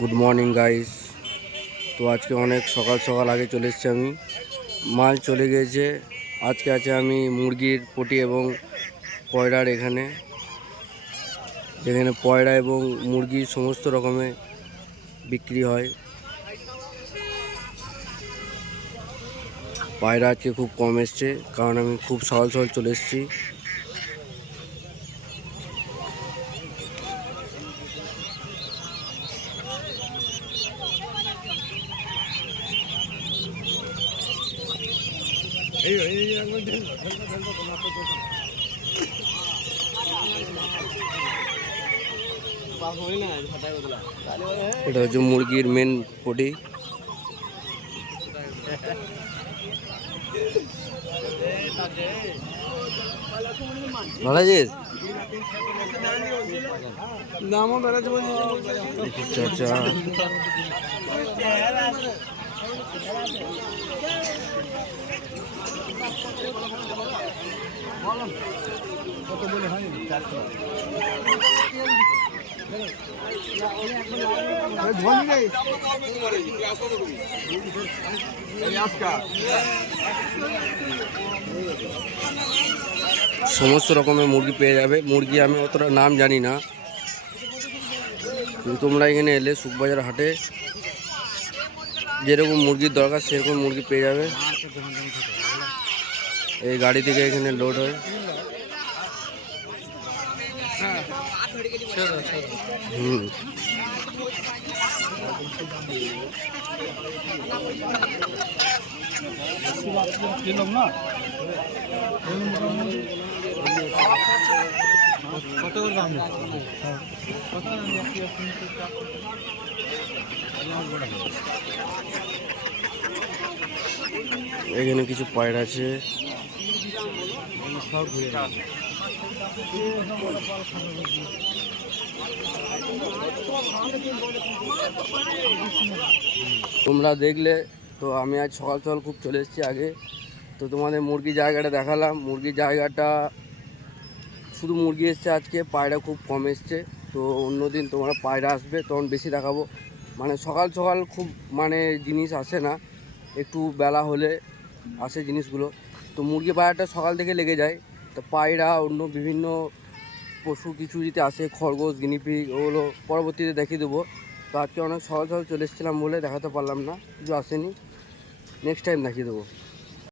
Good morning guys. তো আজকে অনেক সকাল সকাল আগে চলে এসেছি আমি। মাল চলে গিয়েছে। আজকে আছে আমি মুরগির পটি এবং পয়রার এখানে, যেখানে পয়রা এবং মুরগি সমস্ত রকমের বিক্রি হয়। পায়রা আজকে খুব কম এসছে, কারণ আমি খুব সকাল সকাল চলে এসেছি। এটা হচ্ছে মুরগির মেন পটি। ভালো আছিস? দামও বেড়েছে বলছি। আচ্ছা কত বলে হয় 400। সমস্ত রকমের মুরগি পেয়ে যাবে। মুরগি আমি অতটা নাম জানি না, কিন্তু তোমরা এখানে এলে সুখবাজার হাটে যেরকম মুরগির দরকার সেরকম মুরগি পেয়ে যাবে। এই গাড়ি থেকে এখানে লোড হয়। এখানে কিছু পায়রা আছে। তোমরা দেখলে তো আমি আজ সকাল সকাল খুব চলে এসেছি আগে। তো তোমাদের মুরগির জায়গাটা দেখালাম। মুরগির জায়গাটা শুধু মুরগি এসছে, আজকে পায়রা খুব কম এসছে। তো অন্যদিন তোমরা পায়রা আসবে তখন বেশি দেখাবো। মানে সকাল সকাল খুব জিনিস আসে না, একটু বেলা হলে আসে জিনিসগুলো। তো মুরগি পায়রাটা সকাল থেকে লেগে যায়। তো পায়রা অন্য বিভিন্ন পশু কিছু যদি আসে, খরগোশ, গিনিপিগ, ওগুলো পরবর্তীতে দেখিয়ে দেবো। তো আজকে অনেক সকাল সকাল চলে এসেছিলাম বলে দেখাতে পারলাম না, কিছু আসেনি। নেক্সট টাইম দেখিয়ে দেবো।